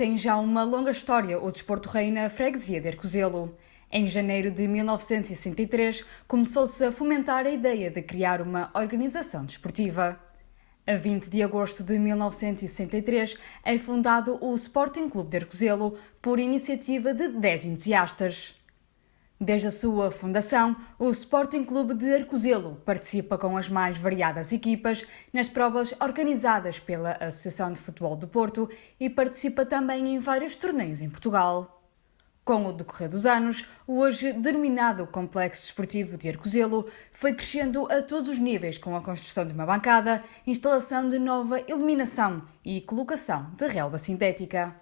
Tem já uma longa história o desporto rei na freguesia de Arcozelo. Em janeiro de 1963, começou-se a fomentar a ideia de criar uma organização desportiva. A 20 de agosto de 1963 é fundado o Sporting Clube de Arcozelo por iniciativa de 10 entusiastas. Desde a sua fundação, o Sporting Clube de Arcozelo participa com as mais variadas equipas nas provas organizadas pela Associação de Futebol do Porto e participa também em vários torneios em Portugal. Com o decorrer dos anos, o hoje denominado Complexo Desportivo de Arcozelo foi crescendo a todos os níveis com a construção de uma bancada, instalação de nova iluminação e colocação de relva sintética.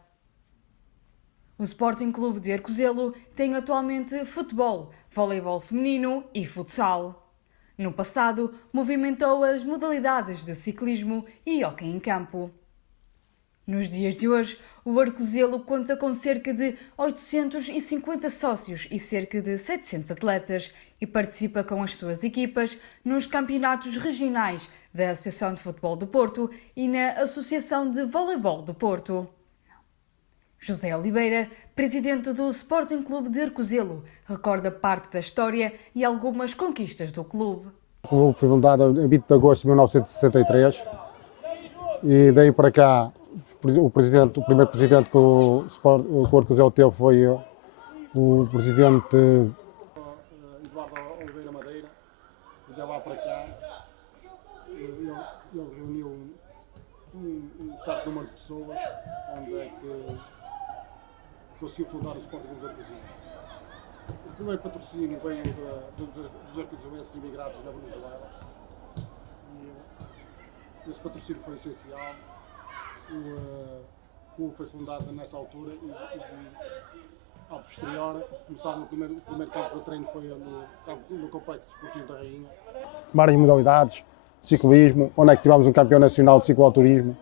O Sporting Clube de Arcozelo tem atualmente futebol, voleibol feminino e futsal. No passado, movimentou as modalidades de ciclismo e hóquei em campo. Nos dias de hoje, o Arcozelo conta com cerca de 850 sócios e cerca de 700 atletas e participa com as suas equipas nos campeonatos regionais da Associação de Futebol do Porto e na Associação de Voleibol do Porto. José Oliveira, presidente do Sporting Clube de Arcozelo, recorda parte da história e algumas conquistas do clube. O clube foi fundado em 20 de agosto de 1963 e daí para cá o primeiro presidente que o Arcozelo teve foi o presidente Eduardo Oliveira Madeira, e de lá para cá ele reuniu um certo número de pessoas onde é que conseguiu fundar o Sporting Clube de Arcozelo. O primeiro patrocínio veio dos arcozelenses imigrados na Venezuela. E esse patrocínio foi essencial. O clube foi fundado nessa altura e ao posterior, começaram o primeiro campo de treino foi no Complexo Desportivo da Rainha. Várias modalidades, ciclismo, onde é que tivemos um campeão nacional de cicloturismo,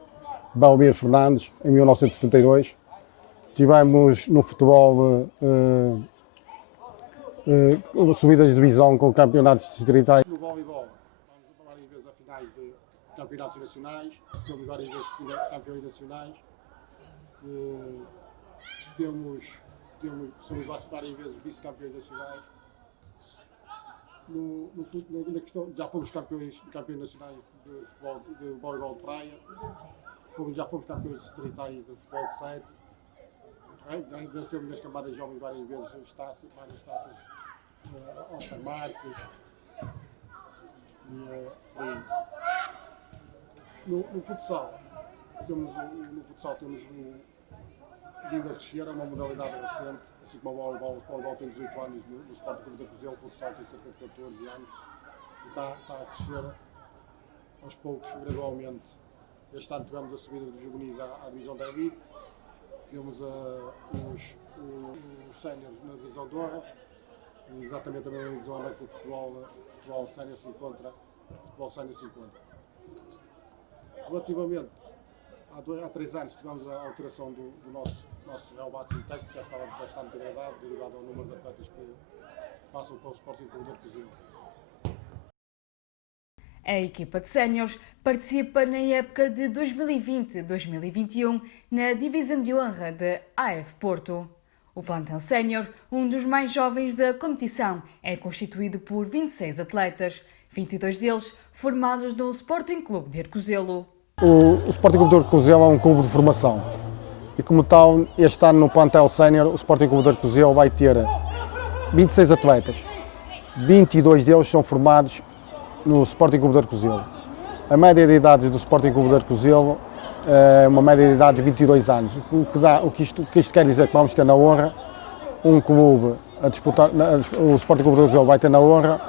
Belmiro Fernandes, em 1972. Tivemos no futebol subidas de divisão com campeonatos distritais. No voleibol, vamos várias vezes a finais de campeonatos nacionais, somos várias vezes campeões nacionais. Somos várias vezes vice-campeões nacionais. Na questão, já fomos campeões nacionais de futebol, de voleibol de praia, já fomos campeões distritais de futebol de 7. Vencemos nas camadas jovens várias vezes várias taças, Oscar Marques. No futsal temos vindo a crescer, é uma modalidade recente, assim como o voleibol tem 18 anos no Sporting Clube de Arcozelo, o futsal tem cerca de 14 anos e está a crescer aos poucos, gradualmente. Este ano tivemos a subida dos juvenis à divisão da elite. Temos os séniores na divisão de honra, exatamente também na divisão onde é que o futebol sénior se encontra. Relativamente, há 3 anos tivemos a alteração do nosso relvado sintético, já estava bastante degradado, derivado ao número de atletas que passam pelo Sporting Clube de Arcozelo. A equipa de séniores participa na época de 2020-2021 na divisão de honra da AF Porto. O plantel sénior, um dos mais jovens da competição, é constituído por 26 atletas, 22 deles formados no Sporting Clube de Arcozelo. O Sporting Clube de Arcozelo é um clube de formação e, como tal, este ano no plantel sénior o Sporting Clube de Arcozelo vai ter 26 atletas, 22 deles são formados no Sporting Clube de Arcozelo. A média de idades do Sporting Clube de Arcozelo é uma média de idade de 22 anos. O que isto quer dizer que vamos ter na honra um clube a disputar, o Sporting Clube de Arcozelo vai ter na honra,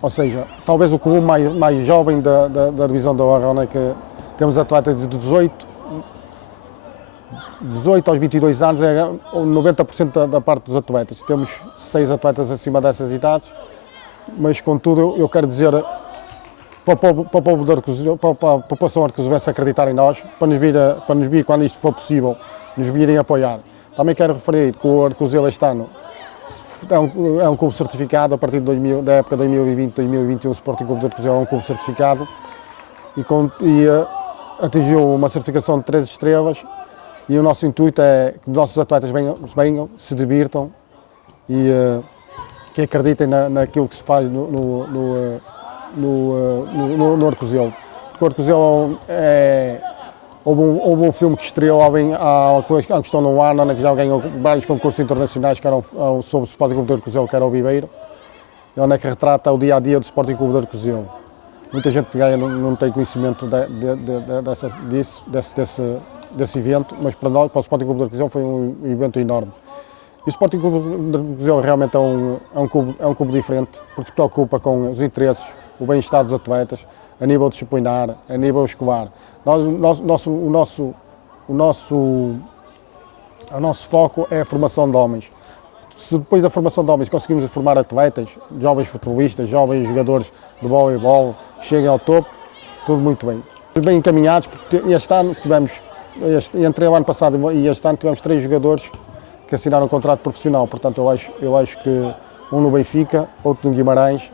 ou seja, talvez o clube mais jovem da divisão da honra, onde é que temos atletas de 18 aos 22 anos, é 90% da parte dos atletas. Temos 6 atletas acima dessas idades. Mas, contudo, eu quero dizer para o povo de Arcozelo, para a população arcozelense acreditar em nós, para nos vir quando isto for possível, nos virem apoiar. Também quero referir que o Arcozelo este ano é um clube certificado, a partir da época 2020-2021 o Sporting Clube de Arcozelo é um clube certificado e atingiu uma certificação de 3 estrelas e o nosso intuito é que os nossos atletas venham, se divirtam e que acreditem naquilo que se faz no Arcozelo. Porque o Arcozelo houve um filme que estreou há questão de um ano, que já ganhou vários concursos internacionais que eram sobre o Sporting Clube de Arcozelo, que era o Viveiro, onde é que retrata o dia-a-dia do Sporting Clube de Arcozelo. Muita gente de Gaia não tem conhecimento desse evento, mas para nós, para o Sporting Clube de Arcozelo, foi um evento enorme. E o Sporting Clube de Arcozelo realmente é um clube diferente, porque se preocupa com os interesses, o bem-estar dos atletas, a nível disciplinar, a nível escolar. O nosso foco é a formação de homens. Se depois da formação de homens conseguimos formar atletas, jovens futebolistas, jovens jogadores de voleibol, que cheguem ao topo, tudo muito bem. Bem encaminhados, porque este ano entre o ano passado e este ano tivemos 3 jogadores que assinaram um contrato profissional, portanto eu acho que um no Benfica, outro no Guimarães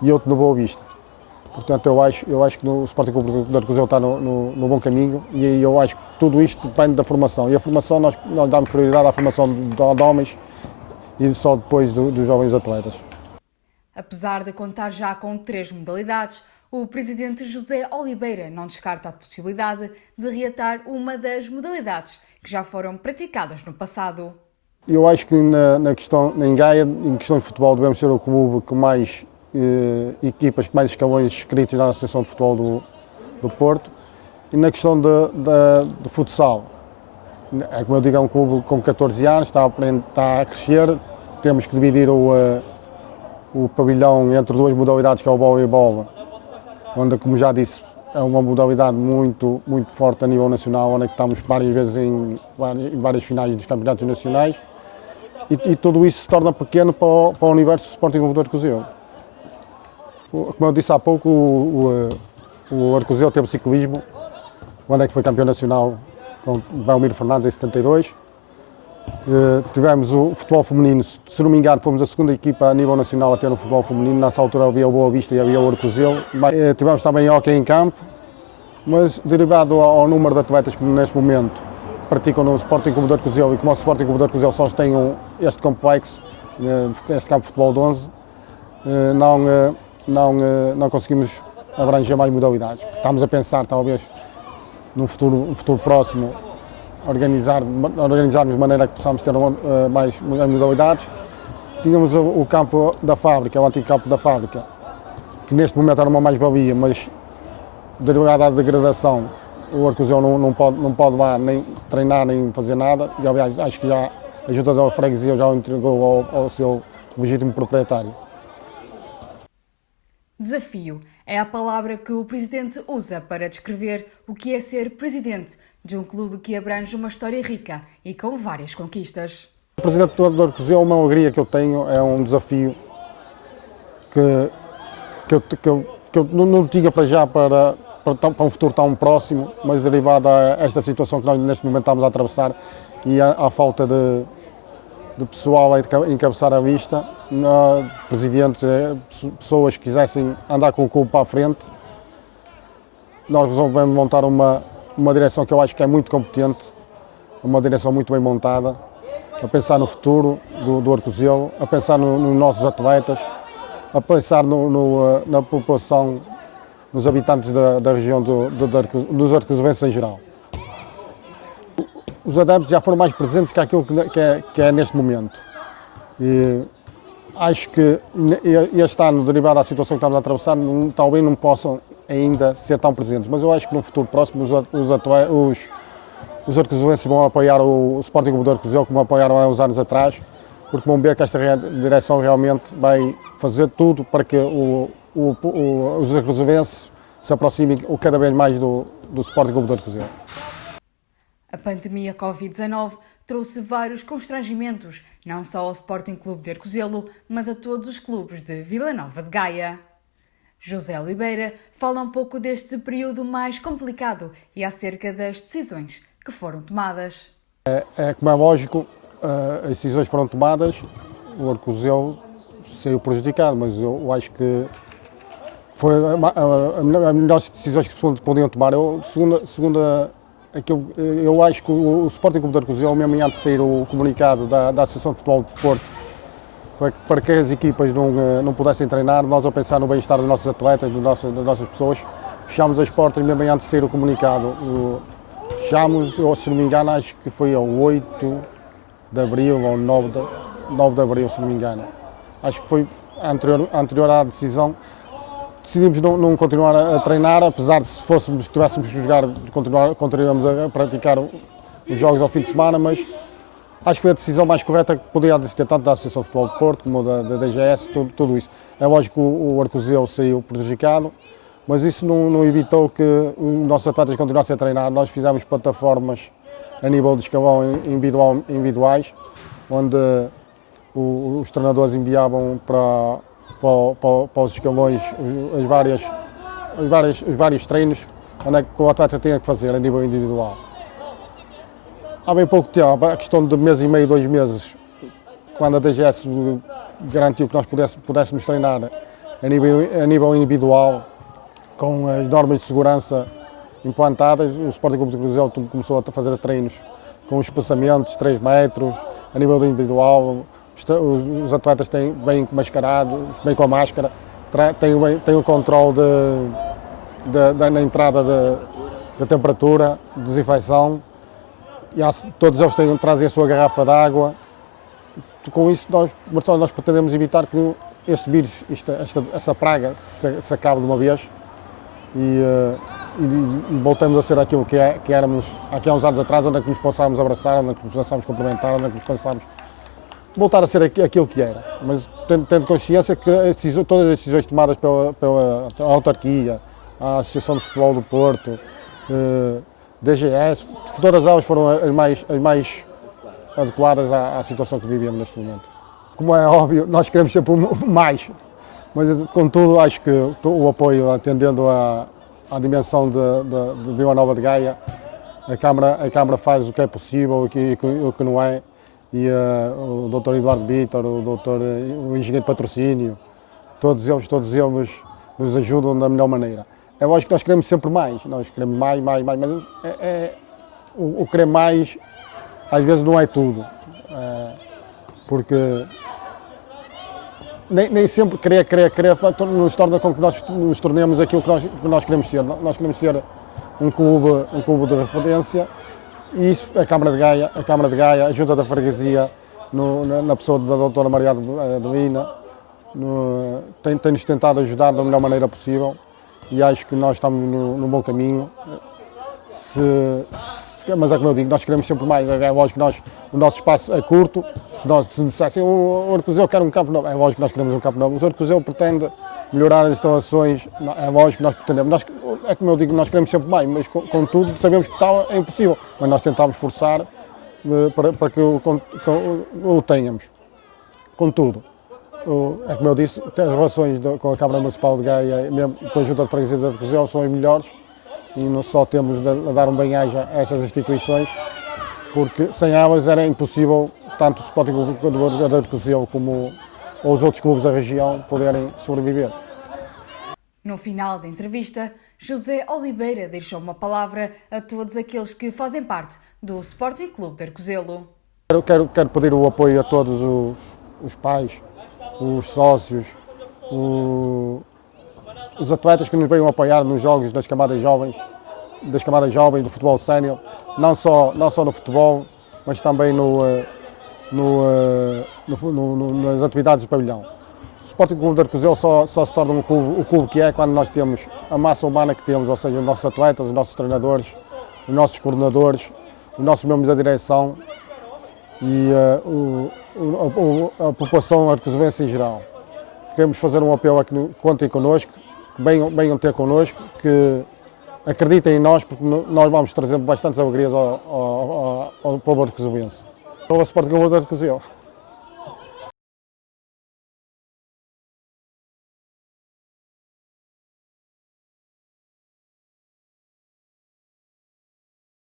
e outro no Boa Vista. Portanto eu acho que o Sporting Clube de Arcozelo está no bom caminho e eu acho que tudo isto depende da formação. E a formação, nós damos prioridade à formação de homens e só depois dos jovens atletas. Apesar de contar já com 3 modalidades, o presidente José Oliveira não descarta a possibilidade de reatar uma das modalidades que já foram praticadas no passado. Eu acho que em Gaia, em questão de futebol, devemos ser o clube com mais equipas, com mais escalões inscritos na Associação de Futebol do Porto. E na questão de futsal, como eu digo, é um clube com 14 anos, está a crescer, temos que dividir o pavilhão entre 2 modalidades, que é o voleibol, onde, como já disse, é uma modalidade muito forte a nível nacional, onde estamos várias vezes em várias finais dos campeonatos nacionais, e tudo isso se torna pequeno para o universo do Sporting Clube de Arcozelo. Como eu disse há pouco, o Arcozelo teve ciclismo, onde é que foi campeão nacional com Belmiro Fernandes em 72. Tivemos o futebol feminino, se não me engano, fomos a segunda equipa a nível nacional a ter um futebol feminino. Nessa altura havia o Boa Vista e havia o Arcozelo. Tivemos também hóquei em campo, mas derivado ao número de atletas que neste momento praticam no Sporting Clube de Arcozelo, e como o Sporting Clube de Arcozelo só tem este complexo, este campo de futebol de 11, não conseguimos abranger mais modalidades. Estamos a pensar, talvez, num futuro próximo, organizarmos de maneira que possamos ter mais modalidades. Tínhamos o campo da fábrica, o antigo campo da fábrica, que neste momento era uma mais-valia, mas derivado à degradação, o Arcozelo não pode lá nem treinar nem fazer nada, e aliás acho que já a Junta da Freguesia já o entregou ao seu legítimo proprietário. Desafio é a palavra que o presidente usa para descrever o que é ser presidente de um clube que abrange uma história rica e com várias conquistas. O presidente do Arcozelo é uma alegria que eu tenho, é um desafio que eu não tinha para já para um futuro tão próximo, mas derivado a esta situação que nós neste momento estamos a atravessar e à falta de pessoal a encabeçar a lista, presidentes, pessoas que quisessem andar com o clube para a frente, nós resolvemos montar uma direção que eu acho que é muito competente, uma direção muito bem montada, a pensar no futuro do Arcozelo, a pensar nos nossos atletas, a pensar na população, nos habitantes da região dos arcozelenses em geral. Os adeptos já foram mais presentes que aquilo que é neste momento. E acho que este ano, derivado da situação que estamos a atravessar, talvez não possam ainda ser tão presentes, mas eu acho que no futuro próximo os arcozelenses vão apoiar o Sporting Clube de Arcozelo como apoiaram há uns anos atrás, porque vão ver que esta direção realmente vai fazer tudo para que os arcozelenses se aproximem cada vez mais do Sporting Clube de Arcozelo. A pandemia Covid-19 trouxe vários constrangimentos, não só ao Sporting Clube de Arcozelo, mas a todos os clubes de Vila Nova de Gaia. José Oliveira fala um pouco deste período mais complicado e acerca das decisões que foram tomadas. Como é lógico, as decisões foram tomadas, o Arcozelo saiu prejudicado, mas eu acho que foi as melhores decisões que se podiam tomar. Segundo eu acho que o Sporting Clube de Arcozelo, mesmo antes de sair o comunicado da Associação de Futebol de Porto, para que as equipas não pudessem treinar, nós ao pensar no bem-estar dos nossos atletas, das nossas pessoas, fechámos as portas mesmo antes de sair o comunicado. Fechámos, se não me engano, acho que foi ao 8 de Abril ou 9 de Abril, se não me engano. Acho que foi anterior à decisão. Decidimos não continuar a treinar, apesar de se tivéssemos que jogar, continuaríamos a praticar os jogos ao fim de semana, mas acho que foi a decisão mais correta que podia existir, tanto da Associação de Futebol de Porto como da DGS, tudo isso. É lógico que o Arcozelo saiu prejudicado, mas isso não evitou que os nossos atletas continuassem a treinar. Nós fizemos plataformas a nível de escalão individuais, onde os treinadores enviavam para os escalões os vários treinos onde é que o atleta tinha que fazer a nível individual. Há bem pouco tempo, a questão de mês e meio, 2 meses, quando a DGS garantiu que nós pudéssemos treinar a nível individual, com as normas de segurança implantadas, o Sporting Clube de Arcozelo começou a fazer treinos com os espaçamentos, 3 metros, a nível individual. Os atletas vêm mascarados, vêm com a máscara, têm o controle na entrada da temperatura, de desinfecção, e todos eles trazem a sua garrafa de água. Com isso nós pretendemos evitar que este vírus, essa praga, se acabe de uma vez e voltemos a ser aquilo que éramos aqui há uns anos atrás, onde é que nos possamos abraçar, onde é que nos possamos complementar, onde é que nos possamos voltar a ser aquilo que era, mas tendo consciência que todas as decisões tomadas pela autarquia, a Associação de Futebol do Porto, DGS, todas elas foram as mais adequadas à situação que vivíamos neste momento. Como é óbvio, nós queremos sempre mais, mas contudo acho que o apoio, atendendo à dimensão de Vila Nova de Gaia, a Câmara faz o que é possível e o que não é. E o Dr. Eduardo Vítor, o Engenheiro Patrocínio, todos eles nos ajudam da melhor maneira. É lógico que nós queremos sempre mais, nós queremos mais, mas o querer mais às vezes não é tudo, porque nem sempre querer nos torna com que nós nos tornemos aquilo que nós queremos ser. Nós queremos ser um clube de referência. E isso, a Câmara de Gaia, a Junta da Freguesia, na pessoa da doutora Maria Adelina, tem-nos tentado ajudar da melhor maneira possível e acho que nós estamos no bom caminho. Mas é como eu digo, nós queremos sempre mais. É lógico que o nosso espaço é curto. Se dissessem o Arcozelo quer um campo novo, é lógico que nós queremos um campo novo. O Arcozelo pretende melhorar as instalações, é lógico que nós pretendemos. É como eu digo, nós queremos sempre mais, mas contudo sabemos que tal é impossível. Mas nós tentamos forçar para que o tenhamos. Contudo, é como eu disse, as relações com a Câmara Municipal de Gaia, mesmo com a Junta de Freguesia de Arcozelo, são as melhores. E não só temos a dar um bem-aja a essas instituições, porque sem elas era impossível tanto o Sporting Clube de Arcozelo como os outros clubes da região poderem sobreviver. No final da entrevista, José Oliveira deixou uma palavra a todos aqueles que fazem parte do Sporting Clube de Arcozelo. Quero pedir o apoio a todos os pais, os sócios, os atletas que nos venham apoiar nos jogos das camadas jovens do futebol sénior, não só no futebol, mas também nas atividades do pavilhão. O Sporting Clube de Arcozelo só se torna o clube que é quando nós temos a massa humana que temos, ou seja, os nossos atletas, os nossos treinadores, os nossos coordenadores, os nossos membros da direção e a população arcozelense em geral. Queremos fazer um apelo a que contem connosco, que venham ter connosco, que acreditem em nós, porque nós vamos trazer bastantes alegrias ao povo arcozelense. O Sporting Clube de Arcozelo.